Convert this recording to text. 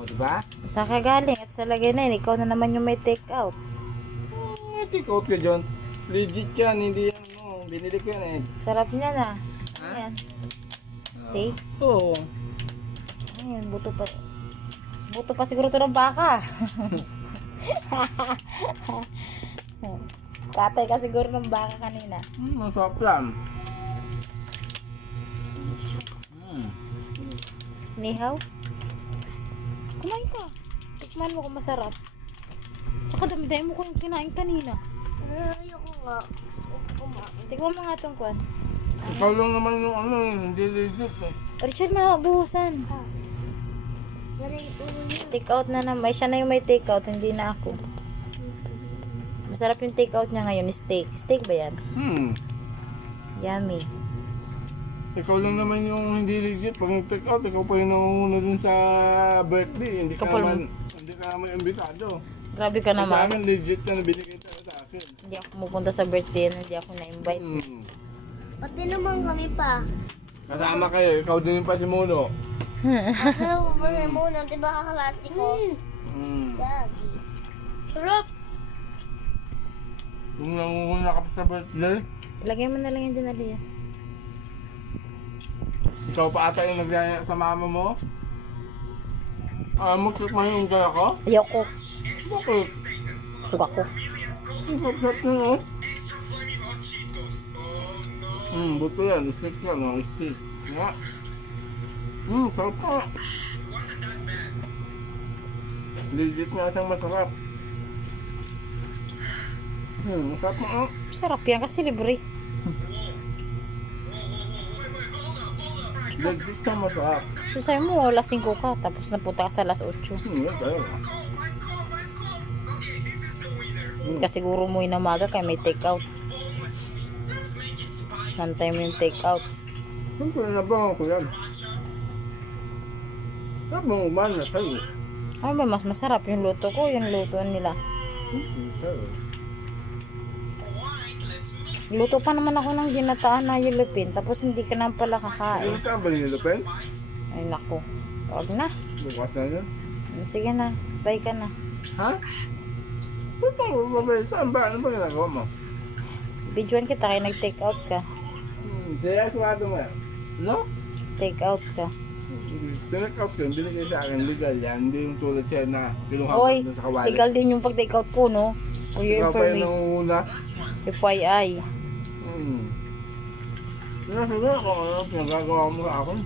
O, diba? Saan ka galing? At sa lagay na yun, ikaw na naman yung may take out. Take out ka dyan. Legit yan, hindi yan ano. Binili ko yan eh. Sarap niya na. Ano Ha? yan? Steak? Oo. Ayun, buto pa. Buto pa siguro ito ng baka. Katay ka siguro ng baka kanina. Masarap yan. Nihaw? Kumain ka. Tikman mo kung masarap. Tsaka dami-dami mo kung kinain kanina. Ayoko nga. Gusto ko kumain. Tikman mo nga itong kwan. Ikaw lang naman yung ano, hindi legit eh. Richard, mabuhusan. Ganito yun. Take out na naman. Siya na yung may take out, hindi na ako. Masarap yung take out niya ngayon, steak. Steak ba yan? Yummy. Ikaw lang naman yung hindi legit. Pag nag-take out, ikaw pa yung nangunguna dun sa birthday. Hindi ka naman imbitado. Grabe ka Sa naman. akin, legit na binigay talaga sa akin. Hindi ako pumupunta sa birthday na hindi ako na-invite. Pati naman kami pa. Kasama kayo, ikaw din yung pasimuno. Ako pa na muna. Diba kakalasi ko? Gagi. Sarap. Kung nangunguna ka pa sa birthday, Lagay mo na lang yan dyan, Aliyah. ikaw pa ata yung nagyaya sa mama mo. Mag-trip mo yung gaya ko? Ayoko. Bakit? Suga ko. Ang sarap nyo, oh. Buto yan. Steak yan, oh. Steak. Nga. Sarap ka. Legit nga siyang masarap. Masarap na, oh. Sarap yan kasi libre. Legit siyang masarap. So sa'yo mo, alas 5 ka, tapos napunta ka sa alas 8. Yan tayo. Kasi siguro mo inamaga kaya may take out. Nantay mo yung take out. Siyempre, nabangan ko yan. Sarap mong umana na sa'yo. Ano ba mas masarap yung luto ko, yung luto nila. Luto pa naman ako ng ginataan na yulupin, tapos hindi ka na pala kakain. Ano ka ba nilupin? Ay nako, wag na. Bukas na yun. Sige na, bye ka na. Ha? Ba't mo babay? Saan ba? Ano ba ginagawa mo? Videoan kita kaya nag-take out ka. Kaya suwado mo yan. No? Take out ka. Tinake out yun, binigay sa akin, legal yan. Hindi yung tulad siya na kinuha ko Oy, doon sa kawali. legal din yung pag-take out ko, no? For your Ikaw pa yung information. nangunguna. FYI. Sinasabi ko ano pinagagawa mo sa akin.